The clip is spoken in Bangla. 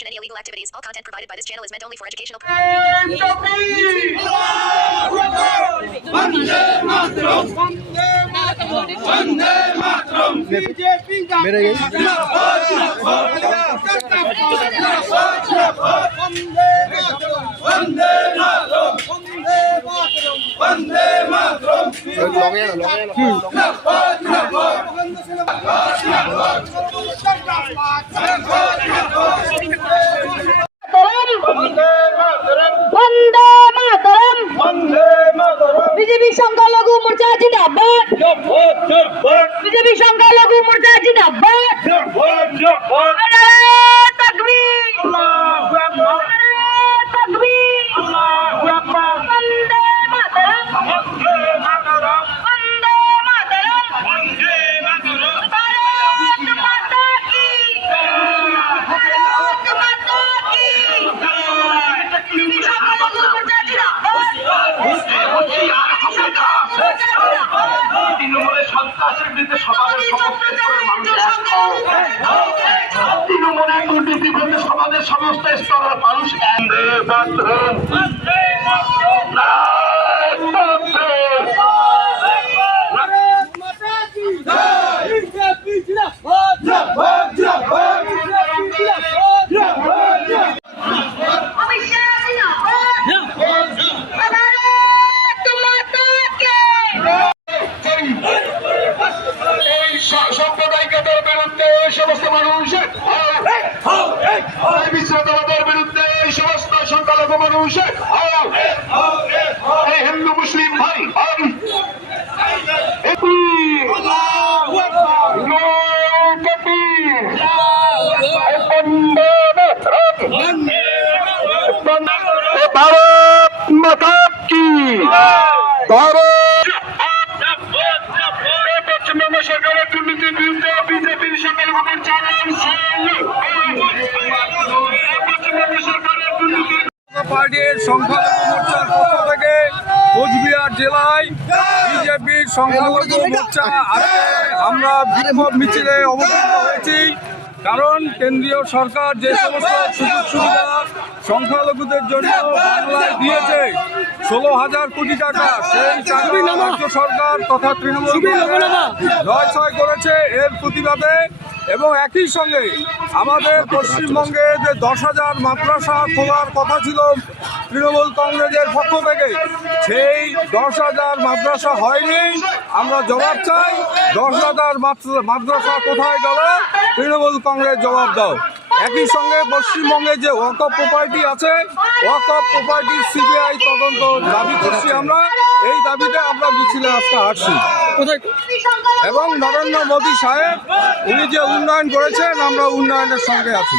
promotion any illegal activities. All content provided by this channel is meant only for educational মেরে মোর্চা জিন্দাবাদ বিজেপি সংখ্যালঘু মোর্চা জিন্দাবাদ সন্ত্রাসের বিরুদ্ধে সমাজের সমস্ত স্তরের মানুষ এক তৃণমূলের দুর্নীতি বিরুদ্ধে সমাজের সমস্ত স্তরের মানুষ এক সাম্প্রদায়িকতার বিরুদ্ধে এই সমস্ত মানুষ এক হও। এই বিশৃঙ্খলতার বিরুদ্ধে এই সমস্ত সংখ্যালঘু মানুষ এই হিন্দু মুসলিম ভাই হন। এটি নৌকাটি। এই বন্দে মাতরম। এ ভারত মাতা কি ভারত এই পশ্চিমবঙ্গ সরকারের দুর্নীতির বিরুদ্ধে বিজেপির সংখ্যালঘু মোর্চা পশ্চিমবঙ্গ সরকারের দুর্নীতি পার্টির সংখ্যালঘু মোর্চার পক্ষ থেকে কোচবিহার জেলায় বিজেপির সংখ্যালঘু মোর্চা আজকে আমরা বিক্ষোভ মিছিলে অবতীর্ণ হয়েছি। কারণ কেন্দ্রীয় সরকার যে সমস্ত সুযোগ সুবিধা সংখ্যালঘুদের জন্য বাংলায় দিয়েছে ষোলো হাজার কোটি টাকা সেই টাকা রাজ্য সরকার তথা তৃণমূল নয় ছয় করেছে। এর প্রতিবাদে এবং একই সঙ্গে আমাদের পশ্চিমবঙ্গে যে দশ হাজার মাদ্রাসা খোলার কথা ছিল তৃণমূল কংগ্রেসের পক্ষ থেকে, সেই দশ হাজার মাদ্রাসা হয়নি। আমরা জবাব চাই, দশ হাজার মাদ্রাসা কোথায় গেল? তৃণমূল কংগ্রেস জবাব দাও। একই সঙ্গে পশ্চিমবঙ্গে যে ওয়াকফ প্রপার্টি আছে ওয়াকফ প্রপার্টি সিবিআই তদন্ত দাবি করছি আমরা। এই দাবিতে আমরা মিছিলে আজকে আসছি এবং নরেন্দ্র মোদী সাহেব উনি যে উন্নয়ন করেছেন আমরা উন্নয়নের সঙ্গে আছি।